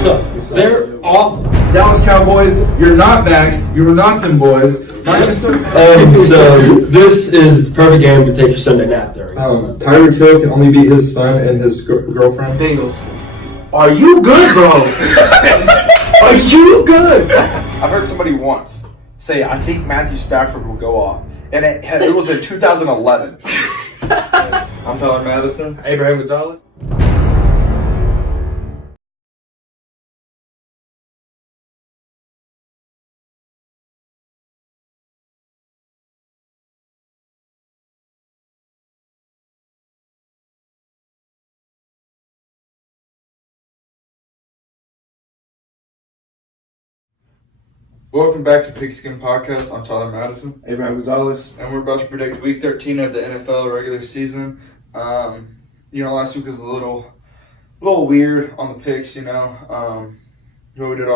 suck. They're awful. Dallas Cowboys, you're not back. You were not them boys. So this is the perfect game to take your Sunday nap during. Tyreek Hill can only beat his son and his girlfriend. Bengals. Are you good, bro? Are you good? I've heard somebody once say, I think Matthew Stafford will go off. And it was in 2011. I'm Tyler Madison. Abraham Gonzalez. Welcome back to Pigskin Podcast. I'm Tyler Madison. Abraham Gonzalez. And we're about to predict Week 13 of the NFL regular season. Last week was a little weird on the picks, We did all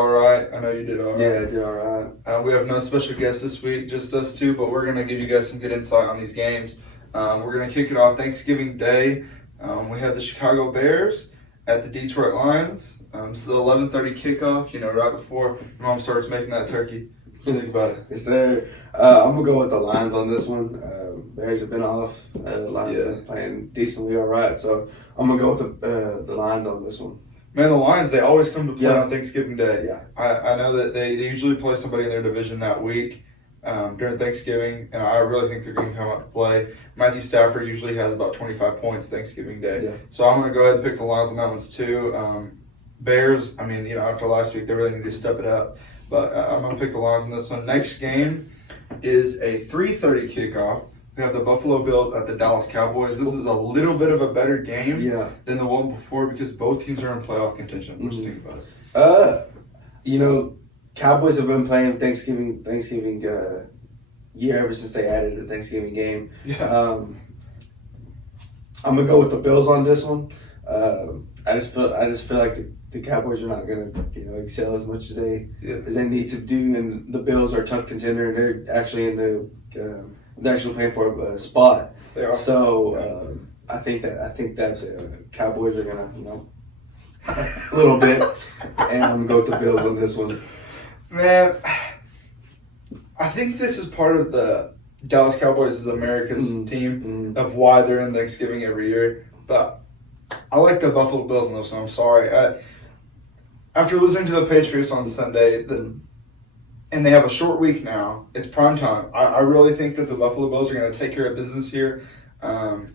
right. I know you did all right. Yeah, I did all right. We have no special guests this week, just us two, but we're going to give you guys some good insight on these games. We're going to kick it off Thanksgiving Day. We have the Chicago Bears at the Detroit Lions. This is an 11:30 kickoff, right before Mom starts making that turkey. What do you think about it? Yes, sir. I'm going to go with the Lions on this one. Bears have been off. Lions have been playing decently all right. So I'm going to go with the Lions on this one. Man, the Lions, they always come to play on Thanksgiving Day. Yeah. I know that they usually play somebody in their division that week during Thanksgiving, and I really think they're going to come out to play. Matthew Stafford usually has about 25 points Thanksgiving Day. Yeah. So I'm going to go ahead and pick the Lions on that one too. Bears, after last week, they really need to step it up. But I'm going to pick the Lions on this one. Next game is a 3:30 kickoff. We have the Buffalo Bills at the Dallas Cowboys. This is a little bit of a better game than the one before because both teams are in playoff contention. What do you think about it? Cowboys have been playing Thanksgiving year ever since they added the Thanksgiving game. Yeah. I'm gonna go with the Bills on this one. I just feel like the Cowboys are not gonna excel as much as they need to do, and the Bills are a tough contender, and they're actually they're actually playing for a spot. They are. So I think that the Cowboys are gonna a little bit, and I'm gonna go with the Bills on this one. Man, I think this is part of the Dallas Cowboys is America's team of why they're in Thanksgiving every year. But I like the Buffalo Bills on this one. I'm sorry. After losing to the Patriots on Sunday, and they have a short week now, it's prime time. I really think that the Buffalo Bills are going to take care of business here. The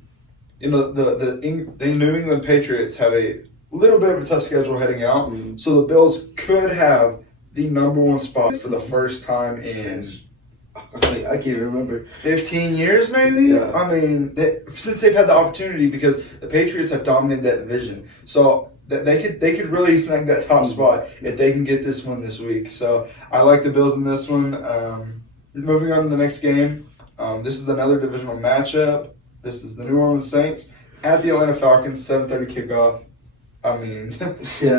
New England Patriots have a little bit of a tough schedule heading out, so the Bills could have the number one spot for the first time in I can't remember 15 years, maybe. Yeah. Since they've had the opportunity, because the Patriots have dominated that division, so they could really snag that top spot if they can get this one this week. So I like the Bills in this one. Moving on to the next game, this is another divisional matchup. This is the New Orleans Saints at the Atlanta Falcons, 7:30 kickoff.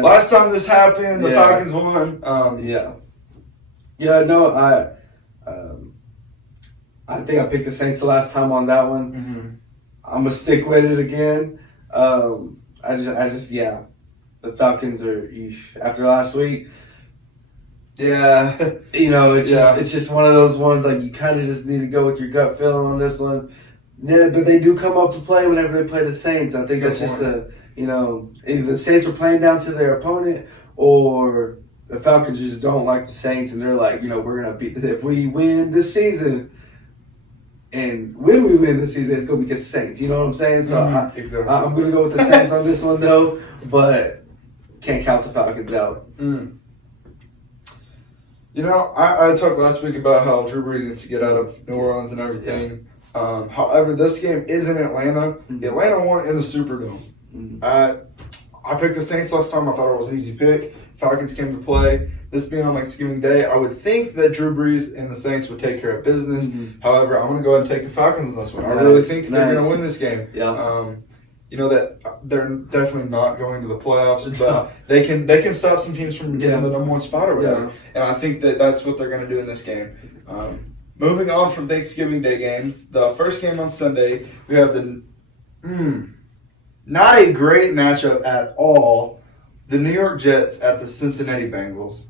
Last time this happened, the Falcons won. I think I picked the Saints the last time on that one. I'm gonna stick with it again. The Falcons are after last week. It's just one of those ones like you kind of just need to go with your gut feeling on this one. Yeah, but they do come up to play whenever they play the Saints. I think that's just either the Saints are playing down to their opponent or the Falcons just don't like the Saints and they're like, we're gonna beat if we win this season. And when we win this season, it's going to be against the Saints. You know what I'm saying? So I'm going to go with the Saints on this one, though. But can't count the Falcons out. I talked last week about how Drew Brees needs to get out of New Orleans and everything. However, this game is in Atlanta. Atlanta won in the Superdome. I picked the Saints last time. I thought it was an easy pick. Falcons came to play. This being on Thanksgiving Day, I would think that Drew Brees and the Saints would take care of business. However, I'm going to go ahead and take the Falcons in this one. I really think they're going to win this game. Yeah. That they're definitely not going to the playoffs, but they can stop some teams from getting the number one spot or whatever. Yeah. And I think that's what they're going to do in this game. Moving on from Thanksgiving Day games, the first game on Sunday, we have the not a great matchup at all. the New York Jets at the Cincinnati Bengals.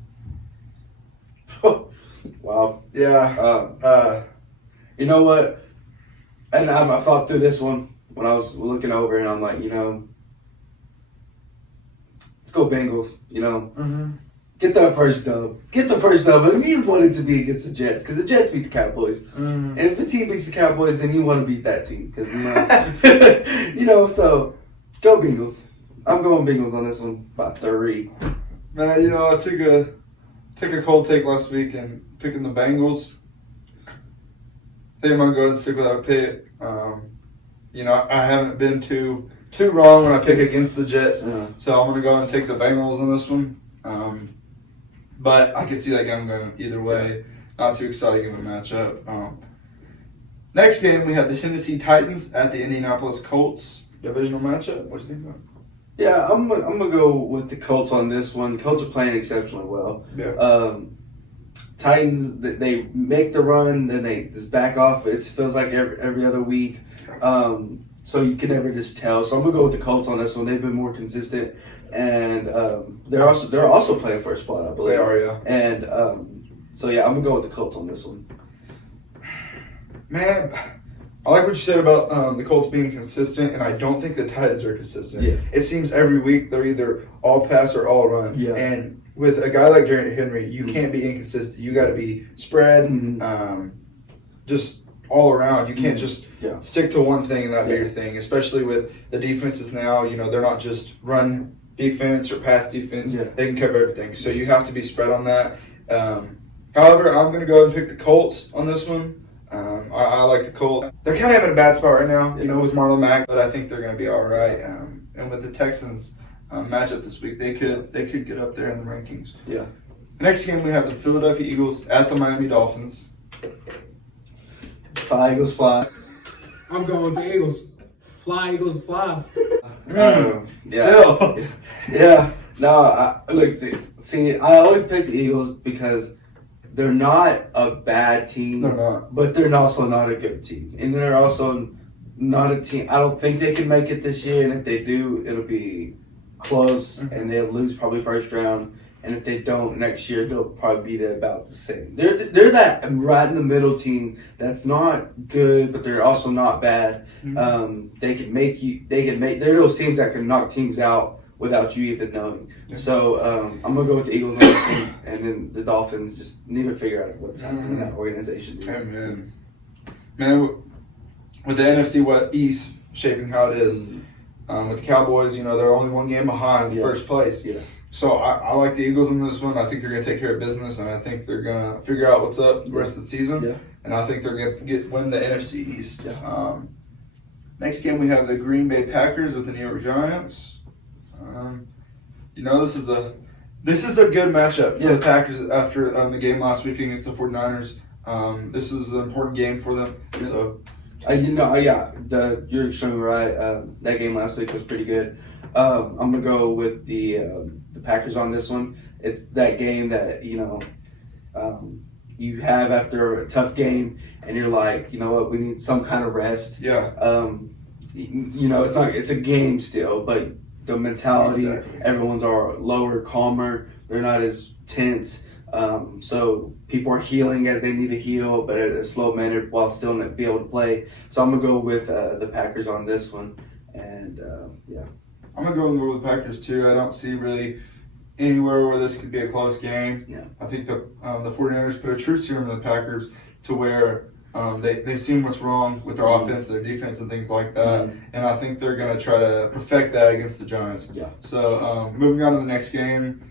Wow. Yeah. You know what? And I thought through this one when I was looking over, and I'm like, let's go Bengals. Get that first dub. Get the first dub. I mean, you want it to be against the Jets because the Jets beat the Cowboys. And if a team beats the Cowboys, then you want to beat that team because So go Bengals. I'm going Bengals on this one by 3. Man, I took a cold take last week and picking the Bengals. I think I'm gonna go ahead and stick with that pick. I haven't been too wrong when I pick against the Jets, so I'm gonna go ahead and take the Bengals on this one. But I can see that game going either way. Not too exciting of a matchup. Next game, we have the Tennessee Titans at the Indianapolis Colts. Divisional matchup. What do you think about it? Yeah, I'm gonna go with the Colts on this one. Colts are playing exceptionally well. Yeah. Titans, they make the run, then they just back off. It feels like every other week. So you can never just tell. So I'm gonna go with the Colts on this one. They've been more consistent, and they're also playing for a spot, I believe. They are, yeah. And I'm gonna go with the Colts on this one. Man, I like what you said about the Colts being consistent, and I don't think the Titans are consistent. Yeah. It seems every week they're either all pass or all run. Yeah. And with a guy like Derrick Henry, you can't be inconsistent. You got to be spread, just all around. You can't just stick to one thing and that be your thing, especially with the defenses now. They're not just run defense or pass defense. Yeah. They can cover everything. So you have to be spread on that. However, I'm going to go ahead and pick the Colts on this one. I like the Colts. They're kind of in a bad spot right now, with Marlon Mack, but I think they're going to be all right. And with the Texans matchup this week, they could get up there in the rankings. Yeah. The next game, we have the Philadelphia Eagles at the Miami Dolphins. Fly, Eagles, fly. I'm going with the Eagles. Fly, Eagles, fly. Still. Yeah. No, look, see, I always pick the Eagles because they're not a bad team. They're not. But they're also not a good team. And they're also not a team. I don't think they can make it this year. And if they do, it'll be close. And they'll lose probably first round. And if they don't, next year, they'll probably be about the same. They're that right in the middle team that's not good, but they're also not bad. They can make you. They're those teams that can knock teams out without you even knowing. So I'm gonna go with the Eagles on this team, and then the Dolphins just need to figure out what's happening in that organization. Amen. Man, with the NFC East shaping how it is, with the Cowboys, they're only one game behind first place. Yeah. So I like the Eagles in this one. I think they're going to take care of business, and I think they're going to figure out what's up the rest of the season. Yeah. And I think they're going to win the NFC East. Yeah. Next game, we have the Green Bay Packers with the New York Giants. This is a good matchup for the Packers after the game last week against the 49ers. This is an important game for them. Yeah. So. You're extremely right. That game last week was pretty good. I'm gonna go with the Packers on this one. It's that game that you have after a tough game, and you're like, you know what, we need some kind of rest. Yeah. It's a game still, but the mentality, everyone's lower, calmer. They're not as tense. So people are healing as they need to heal, but at a slow manner while still not be able to play. So I'm gonna go with the Packers on this one, and I'm gonna go with the Packers too. I don't see really anywhere where this could be a close game. Yeah. I think the 49ers put a truth serum in the Packers to where they've seen what's wrong with their offense, their defense, and things like that. And I think they're gonna try to perfect that against the Giants. Yeah. So moving on to the next game.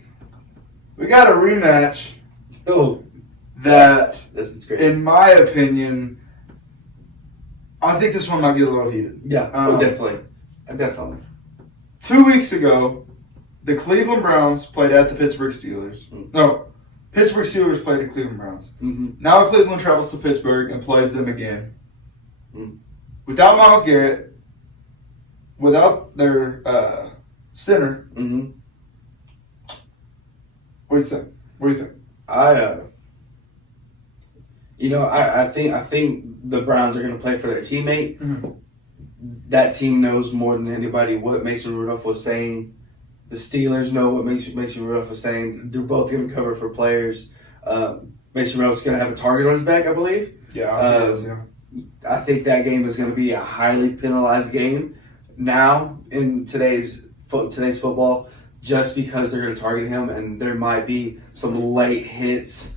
We got a rematch that, this is great. in my opinion, I think this one might get a little heated. Yeah, definitely. 2 weeks ago, the Cleveland Browns played at the Pittsburgh Steelers. No, Pittsburgh Steelers played the Cleveland Browns. Now Cleveland travels to Pittsburgh and plays them again. Without Myles Garrett, without their center. What do you think? I think the Browns are going to play for their teammate. That team knows more than anybody what Mason Rudolph was saying The Steelers know what Mason Rudolph was saying. They're both going to cover for players. Mason Rudolph's going to have a target on his back, I believe. Yeah. I think that game is going to be a highly penalized game now in today's football, just because they're going to target him, and there might be some late hits.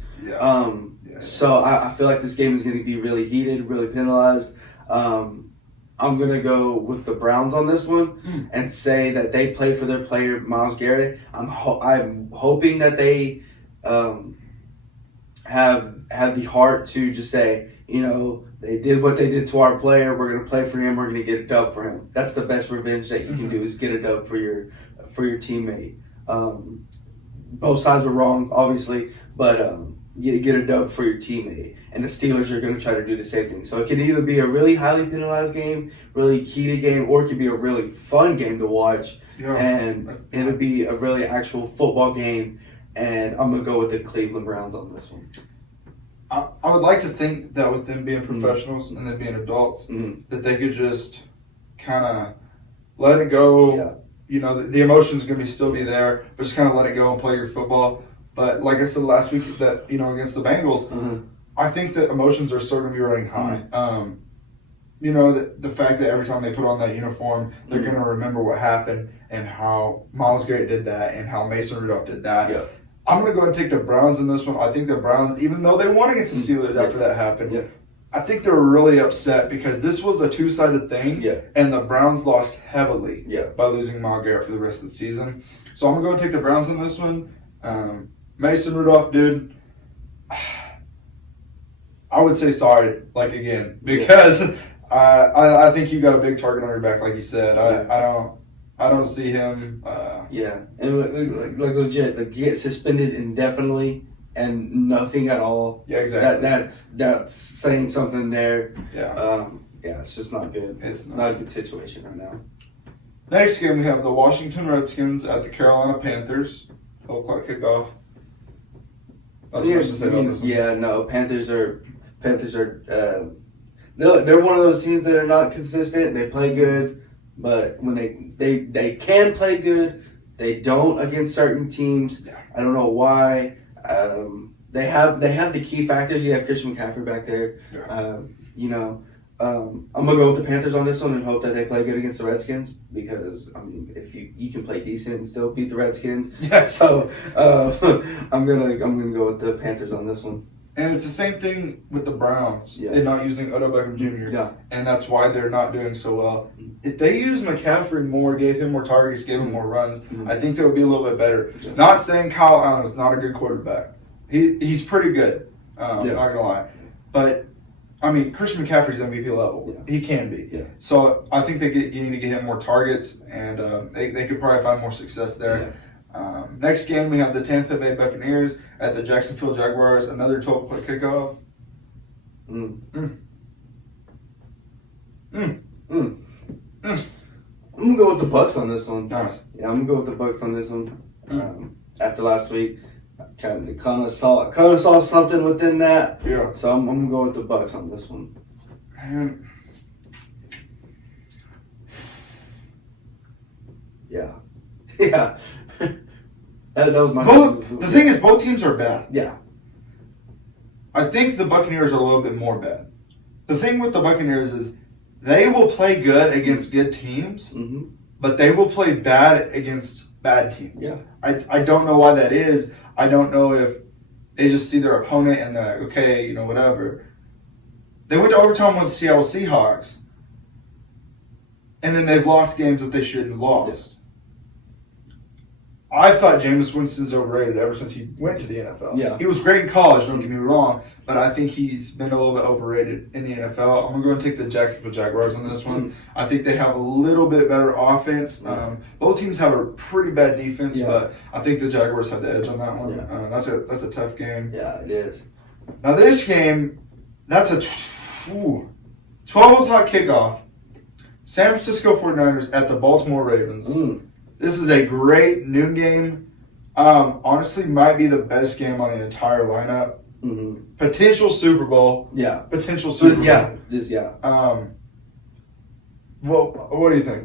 So I feel like this game is going to be really heated, really penalized. I'm going to go with the Browns on this one and say that they play for their player, Myles Garrett. I'm hoping that they have the heart to just say, they did what they did to our player. We're going to play for him. We're going to get a dub for him. That's the best revenge that you can do, is get a dub for your teammate. Both sides were wrong, obviously, but get a dub for your teammate. And the Steelers are going to try to do the same thing. So it can either be a really highly penalized game, really heated game, or it could be a really fun game to watch. And it'll be a really actual football game. And I'm going to go with the Cleveland Browns on this one. I would like to think that with them being professionals and them being adults, that they could just kind of let it go. Yeah. The emotions going to still be there, but just kind of let it go and play your football. But like I said last week, that against the Bengals, I think that emotions are still going to be running high. The fact that every time they put on that uniform, they're going to remember what happened and how Myles Garrett did that and how Mason Rudolph did that. Yeah. I'm going to go and take the Browns in this one. I think the Browns, even though they won against the Steelers after that happened, I think they were really upset because this was a two-sided thing, and the Browns lost heavily by losing Myles Garrett for the rest of the season. So I'm going to go and take the Browns in this one. Mason Rudolph, dude, I would say sorry, again, because I think you got a big target on your back, like you said. I don't see him. And legit, get suspended indefinitely and nothing at all. Yeah, exactly. That's saying something there. Yeah. It's just not good. It's not a good situation right now. Next game, we have the Washington Redskins at the Carolina Panthers. 12 o'clock kickoff. Panthers are. They're one of those teams that are not consistent. They play good. But when they can play good, they don't against certain teams. I don't know why. They have the key factors. You have Christian McCaffrey back there. I'm gonna go with the Panthers on this one and hope that they play good against the Redskins, because if you can play decent and still beat the Redskins. So I'm gonna go with the Panthers on this one. And it's the same thing with the Browns. They're not using Odell Beckham Jr. And that's why they're not doing so well. If they used McCaffrey more, gave him more targets, gave him more runs, I think it would be a little bit better. Not saying Kyle Allen is not a good quarterback. He's pretty good. Not gonna lie. But Christian McCaffrey's MVP level. He can be. So I think you need to get him more targets, and they could probably find more success there. Next game, we have the Tampa Bay Buccaneers at the Jacksonville Jaguars. Another 12-o'clock kickoff. I'm gonna go with the Bucs on this one. Nice. Yeah, I'm gonna go with the Bucs on this one. After last week, kind of saw something within that. Yeah. So I'm gonna go with the Bucs on this one. And yeah. That was my. The thing is, both teams are bad. Yeah. I think the Buccaneers are a little bit more bad. The thing with the Buccaneers is they will play good against good teams, but they will play bad against bad teams. Yeah. I don't know why that is. I don't know if they just see their opponent and they're like, okay, whatever. They went to overtime with the Seattle Seahawks, and then they've lost games that they shouldn't have lost. Yes. I thought Jameis Winston's overrated ever since he went to the NFL. Yeah. He was great in college, don't get me wrong, but I think he's been a little bit overrated in the NFL. I'm going to go and take the Jacksonville Jaguars on this one. I think they have a little bit better offense. Both teams have a pretty bad defense, but I think the Jaguars have the edge on that one. That's a tough game. Yeah, it is. Now this game, that's a 12 o'clock kickoff. San Francisco 49ers at the Baltimore Ravens. This is a great noon game. Honestly, might be the best game on the entire lineup. Potential Super Bowl. Yeah. Potential Super Bowl. Yeah. Well, what do you think?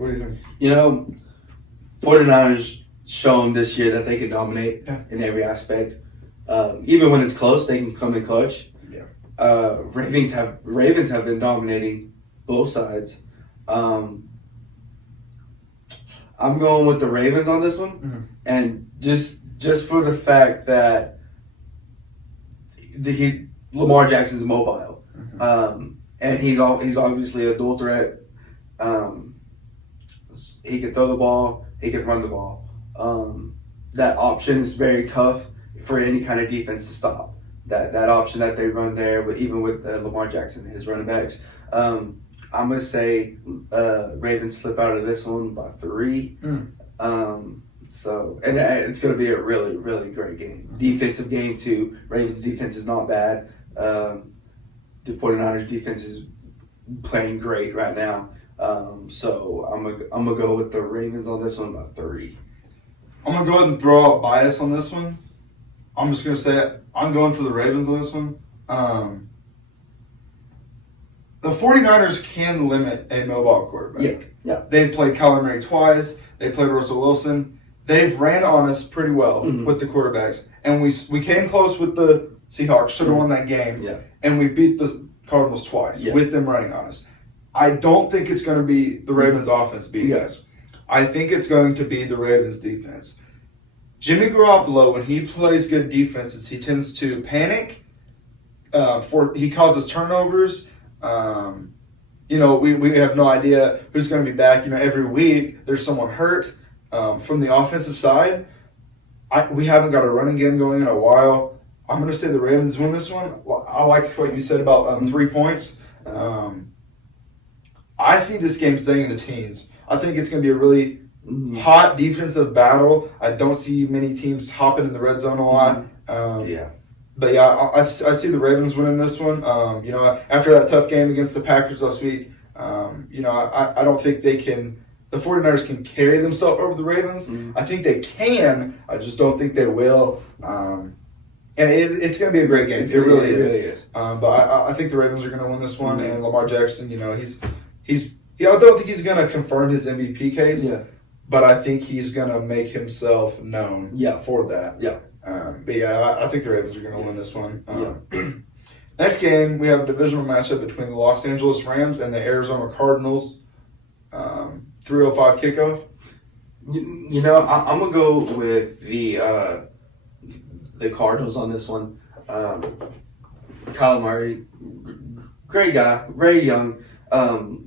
49ers shown this year that they can dominate in every aspect. Even when it's close, they can come in clutch. Yeah. Ravens have been dominating both sides. I'm going with the Ravens on this one, and just for the fact that Lamar Jackson's mobile, and he's obviously a dual threat. He can throw the ball, he can run the ball. That option is very tough for any kind of defense to stop. That option that they run there, but even with Lamar Jackson, his running backs. I'm going to say Ravens slip out of this one by 3. So, and it's going to be a really, really great game. Defensive game, too. Ravens' defense is not bad. The 49ers' defense is playing great right now. So, I'm gonna go with the Ravens on this one by 3. I'm going to go ahead and throw out bias on this one. I'm just going to say it. I'm going for the Ravens on this one. The 49ers can limit a mobile quarterback. Yeah. They've played Kyler Murray twice. They played Russell Wilson. They've ran on us pretty well with the quarterbacks. And we came close with the Seahawks. Should have won that game. Yeah. And we beat the Cardinals twice with them running on us. I don't think it's going to be the Ravens offense beating us. I think it's going to be the Ravens defense. Jimmy Garoppolo, when he plays good defenses, he tends to panic. He causes turnovers. We have no idea who's going to be back. Every week there's someone hurt from the offensive side. We haven't got a running game going in a while. I'm going to say the Ravens win this one. I like what you said about 3 points. I see this game staying in the teens. I think it's going to be a really hot defensive battle. I don't see many teams hopping in the red zone a lot. But yeah, I see the Ravens winning this one. After that tough game against the Packers last week, I don't think the 49ers can carry themselves over the Ravens. I think they can. I just don't think they will. And it's going to be a great game. It really is. But I think the Ravens are going to win this one. And Lamar Jackson, I don't think he's going to confirm his MVP case. Yeah. But I think he's going to make himself known for that. Yeah. But yeah, I think the Ravens are going to win this one. Next game, we have a divisional matchup between the Los Angeles Rams and the Arizona Cardinals. 3:05 kickoff. I'm going to go with the Cardinals on this one. Kyler Murray, great guy, very young.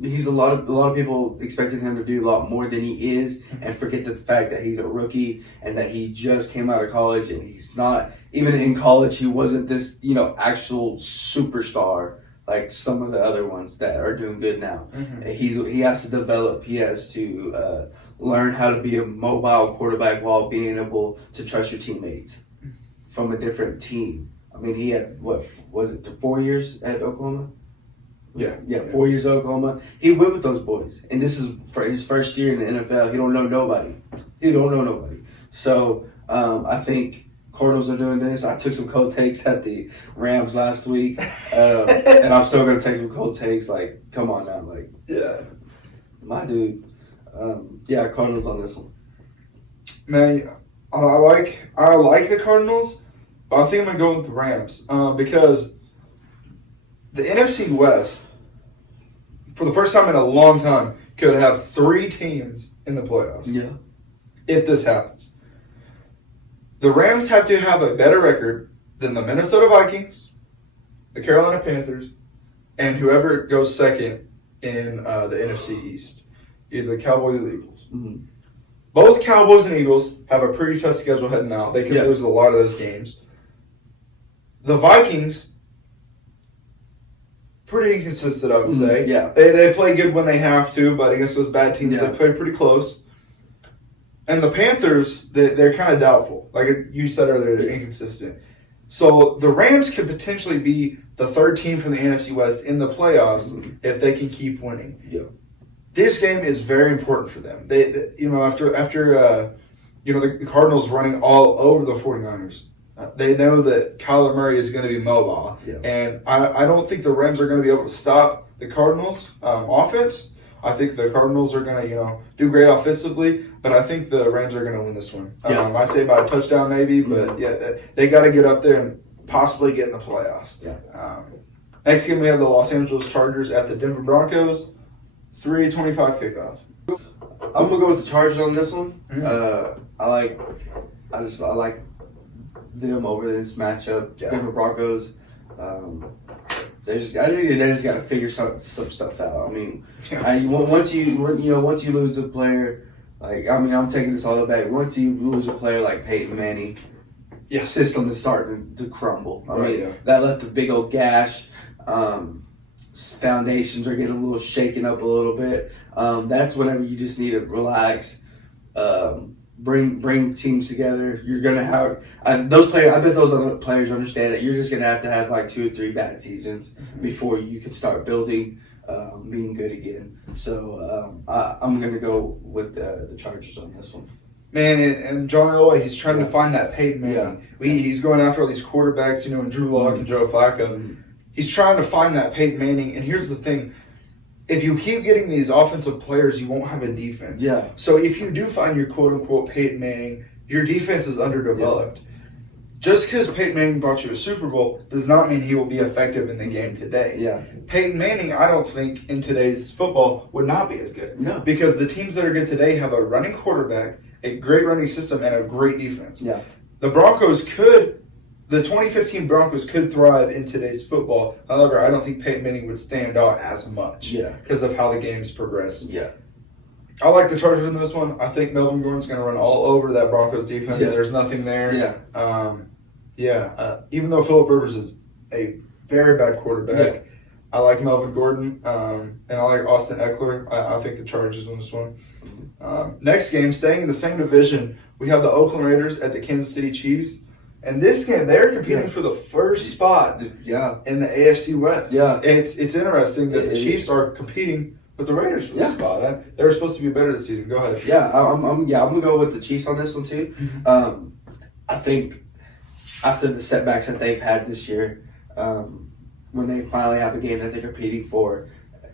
He's a lot of people expected him to do a lot more than he is, and forget the fact that he's a rookie and that he just came out of college, and he's not even in college. He wasn't this actual superstar like some of the other ones that are doing good now. He has to develop. He has to learn how to be a mobile quarterback while being able to trust your teammates from a different team. I mean, he had 4 years at Oklahoma. Yeah, 4 years at Oklahoma. He went with those boys, and this is for his first year in the NFL. He don't know nobody. So I think Cardinals are doing this. I took some cold takes at the Rams last week, and I'm still gonna take some cold takes. Like, come on now, my dude. Cardinals on this one. Man, I like the Cardinals, but I think I'm gonna go with the Rams because the NFC West, for the first time in a long time, could have 3 teams in the playoffs. Yeah. If this happens. The Rams have to have a better record than the Minnesota Vikings, the Carolina Panthers, and whoever goes second in the NFC East, either the Cowboys or the Eagles. Both Cowboys and Eagles have a pretty tough schedule heading out. They could lose a lot of those games. The Vikings, pretty inconsistent, I would say. They play good when they have to, but against those bad teams, they play pretty close. And the Panthers, they're kind of doubtful. Like you said earlier, they're inconsistent. So the Rams could potentially be the 3rd team from the NFC West in the playoffs if they can keep winning. This game is very important for them. After the Cardinals running all over the 49ers, they know that Kyler Murray is going to be mobile. And I don't think the Rams are going to be able to stop the Cardinals' offense. I think the Cardinals are going to, do great offensively, but I think the Rams are going to win this one. Yeah. I say by a touchdown maybe, but yeah, they got to get up there and possibly get in the playoffs. Yeah. Next game, we have the Los Angeles Chargers at the Denver Broncos. 3:25 kickoff. I'm gonna go with the Chargers on this one. Mm-hmm. I like them over this matchup. Yeah. Denver Broncos. I think they just got to figure some stuff out. I mean, once you lose a player, I'm taking this all the way back. Once you lose a player like Peyton Manning, the system is starting to crumble. I mean, that left a big old gash. Foundations are getting a little shaken up a little bit. That's whenever you just need to relax, bring teams together. You're gonna have those players. I bet those other players understand that you're just gonna have like 2 or 3 bad seasons before you can start building, being good again. So I'm gonna go with the Chargers on this one. Man, and John Elway, he's trying to find that Peyton Manning. He's going after all these quarterbacks, and Drew Lock and Joe Flacco. He's trying to find that Peyton Manning, and here's the thing. If you keep getting these offensive players, you won't have a defense. Yeah. So if you do find your quote-unquote Peyton Manning, your defense is underdeveloped. Yeah. Just because Peyton Manning brought you a Super Bowl does not mean he will be effective in the game today. Yeah. Peyton Manning, I don't think, in today's football would not be as good. No. Because the teams that are good today have a running quarterback, a great running system, and a great defense. Yeah. The 2015 Broncos could thrive in today's football. However, I don't think Peyton Manning would stand out as much because of how the game's progressed. Yeah. I like the Chargers in this one. I think Melvin Gordon's going to run all over that Broncos defense. Yeah. There's nothing there. Yeah. Even though Phillip Rivers is a very bad quarterback, I like Melvin Gordon, and I like Austin Eckler. I think the Chargers win this one. Next game, staying in the same division, we have the Oakland Raiders at the Kansas City Chiefs. And this game, they're competing for the first spot in the AFC West. Yeah. It's interesting that the Chiefs are competing with the Raiders for the spot. They were supposed to be better this season. Go ahead. Yeah, I'm gonna go with the Chiefs on this one too. Mm-hmm. I think after the setbacks that they've had this year, when they finally have a game that they're competing for,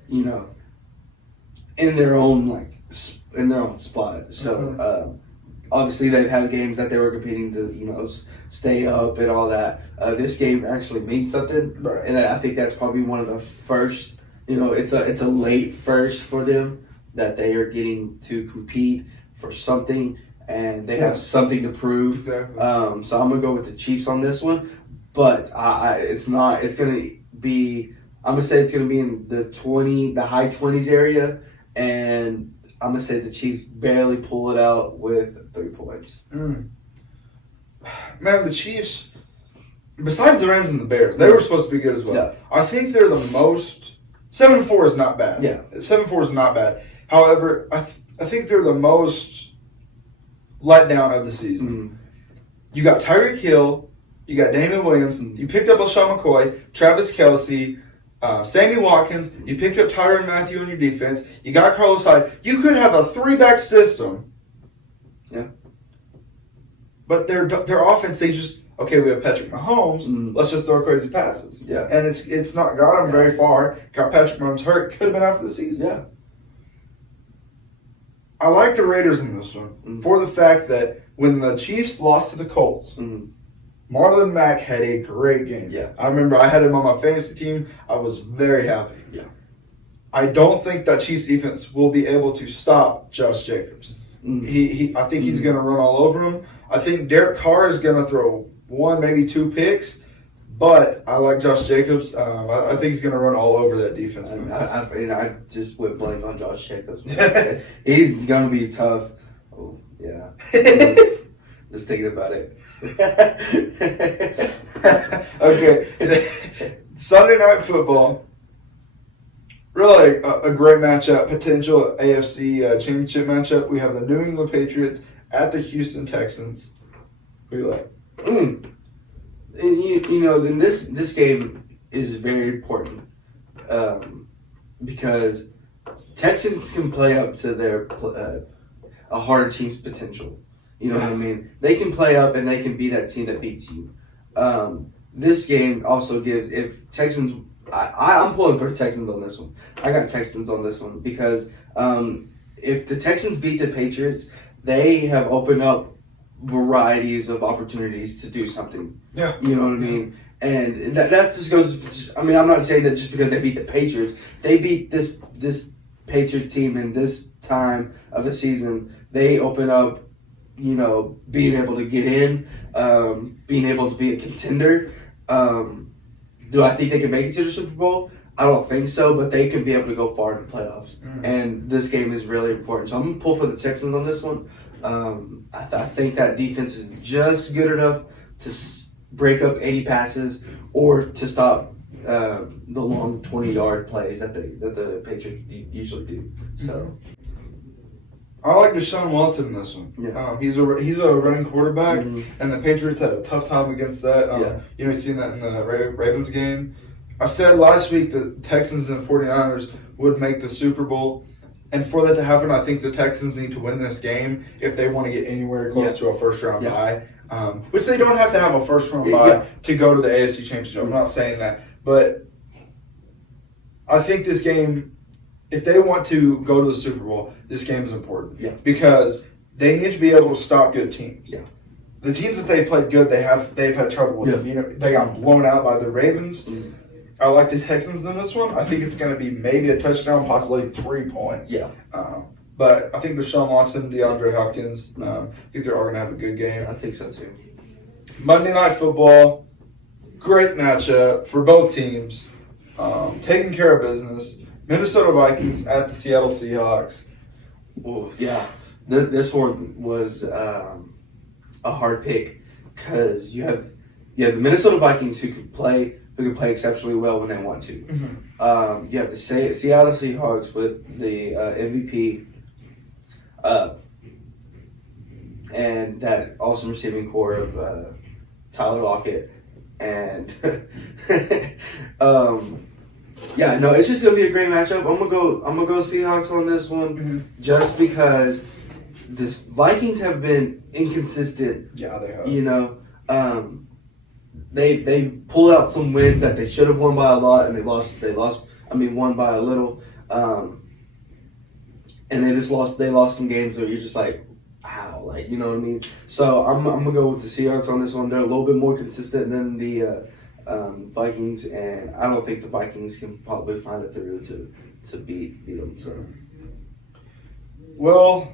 in their own spot. So obviously they've had games that they were competing to stay up and all that. This game actually means something, and I think that's probably one of the first. It's a late first for them that they are getting to compete for something, and they have something to prove. Exactly. So I'm gonna go with the Chiefs on this one, but it's not. It's gonna be. I'm gonna say it's gonna be in the high 20s area, and I'm gonna say the Chiefs barely pull it out with 3 points. Man, the Chiefs, besides the Rams and the Bears, they were supposed to be good as well. Yeah. I think they're the most. 7-4 is not bad. Yeah. 7-4 is not bad. However, I think they're the most let down of the season. You got Tyreek Hill, you got Damian Williams, you picked up LaShawn McCoy, Travis Kelce, Sammy Watkins, you picked up Tyrann Mathieu in your defense, you got Carlos Hyde. You could have a 3-back system. Yeah. But their offense, we have Patrick Mahomes, let's just throw crazy passes. Yeah. And it's not got them very far. Got Patrick Mahomes hurt, could have been out for the season. Yeah. I like the Raiders in this one for the fact that when the Chiefs lost to the Colts, Marlon Mack had a great game. Yeah. I remember I had him on my fantasy team. I was very happy. Yeah. I don't think that Chiefs defense will be able to stop Josh Jacobs. I think he's going to run all over him. I think Derek Carr is going to throw 1, maybe 2 picks, but I like Josh Jacobs. I think he's going to run all over that defense. I just went blank on Josh Jacobs. He's going to be tough. Oh, yeah. Just thinking about it. Okay. Sunday Night Football. Really a great matchup, potential AFC championship matchup. We have the New England Patriots at the Houston Texans. Who do you like? Then this game is very important because Texans can play up to their a harder team's potential. You know what I mean? They can play up and they can be that team that beats you. This game also gives if Texans. I'm pulling for the Texans on this one. I got Texans on this one because if the Texans beat the Patriots, they have opened up varieties of opportunities to do something. Yeah. You know what I mean? And that just goes. I mean, I'm not saying that just because they beat the Patriots. They beat this Patriots team in this time of the season. They open up, being able to get in, being able to be a contender. Do I think they can make it to the Super Bowl? I don't think so, but they could be able to go far in the playoffs. And this game is really important. So I'm going to pull for the Texans on this one. I think that defense is just good enough to break up 80 passes or to stop the long 20-yard plays that the Patriots usually do. So I like Deshaun Watson in this one. Yeah. He's a running quarterback, and the Patriots had a tough time against that. You've seen that in the Ravens game. I said last week that Texans and 49ers would make the Super Bowl. And for that to happen, I think the Texans need to win this game if they want to get anywhere close to a first-round bye. Which they don't have to have a first-round bye to go to the AFC Championship. I'm not saying that. But I think this game, if they want to go to the Super Bowl, this game is important. Yeah. Because they need to be able to stop good teams. Yeah. The teams that they played good, they've had trouble with them. They got blown out by the Ravens. I like the Texans in this one. I think it's going to be maybe a touchdown, possibly 3 points. Yeah. But I think Deshaun Watson, DeAndre Hopkins, I think they're all going to have a good game. I think so too. Monday Night Football, great matchup for both teams. Taking care of business. Minnesota Vikings at the Seattle Seahawks. Ooh, yeah. This one was a hard pick because you have the Minnesota Vikings who can play exceptionally well when they want to. You have the Seattle Seahawks with the MVP and that awesome receiving core of Tyler Lockett and it's just gonna be a great matchup. I'm gonna go Seahawks on this one just because this Vikings have been inconsistent. Yeah, they have. They pulled out some wins that they should have won by a lot, and they won by a little, and they lost some games where you're just like, wow, you know what I mean? So I'm gonna go with the Seahawks on this one. They're a little bit more consistent than the Vikings, and I don't think the Vikings can probably find it through to beat them. So, well,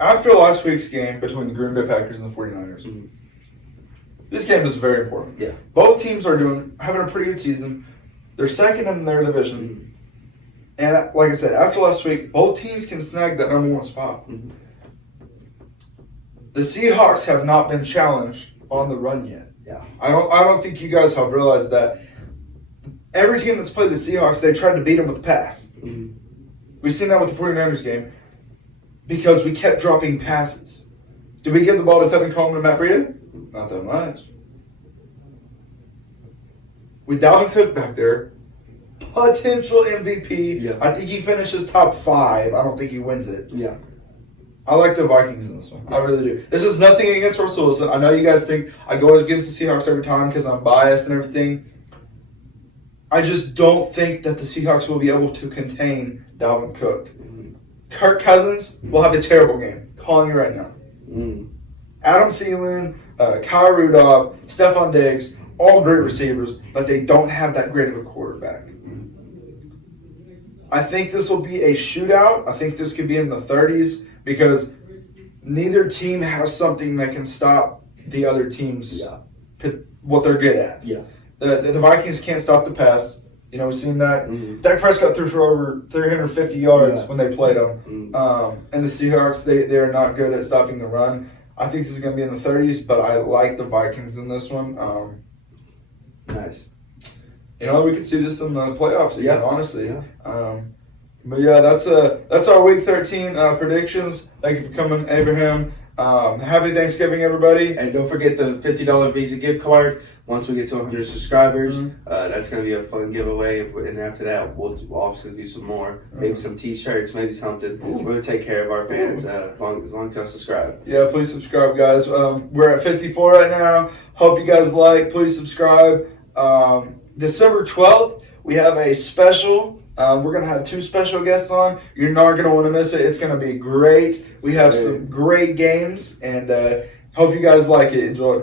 after last week's game between the Green Bay Packers and the 49ers, this game is very important. Yeah. Both teams are having a pretty good season. They're second in their division. And like I said, after last week, both teams can snag that number one spot. The Seahawks have not been challenged on the run yet. Yeah. I don't think you guys have realized that. Every team that's played the Seahawks, they tried to beat them with the pass. We've seen that with the 49ers game because we kept dropping passes. Did we give the ball to Tevin Coleman and Matt Breida? Not that much. With Dalvin Cook back there, potential MVP. Yeah. I think he finishes top 5. I don't think he wins it. Yeah. I like the Vikings in this one. I really do. This is nothing against Russell Wilson. I know you guys think I go against the Seahawks every time because I'm biased and everything. I just don't think that the Seahawks will be able to contain Dalvin Cook. Kirk Cousins will have a terrible game. Calling you right now. Adam Thielen, Kyle Rudolph, Stephon Diggs, all great receivers, but they don't have that great of a quarterback. I think this will be a shootout. I think this could be in the 30s because neither team has something that can stop the other team's what they're good at. Yeah. The Vikings can't stop the pass. We've seen that. Dak Prescott threw for over 350 yards when they played them. And the Seahawks, they are not good at stopping the run. I think this is going to be in the 30s, but I like the Vikings in this one. Nice. We could see this in the playoffs again, honestly. Yeah. But yeah, that's our Week 13 predictions. Thank you for coming, Abraham. Happy Thanksgiving, everybody. And don't forget the $50 Visa gift card. Once we get to 100 subscribers, that's going to be a fun giveaway. And after that, we'll obviously do some more. Maybe some T-shirts, maybe something. We're going to take care of our fans as long as y'all subscribe. Yeah, please subscribe, guys. We're at 54 right now. Hope you guys like. Please subscribe. December 12th, we have a special We're going to have 2 special guests on. You're not going to want to miss it. It's going to be great. We have some great games, and hope you guys like it. Enjoy.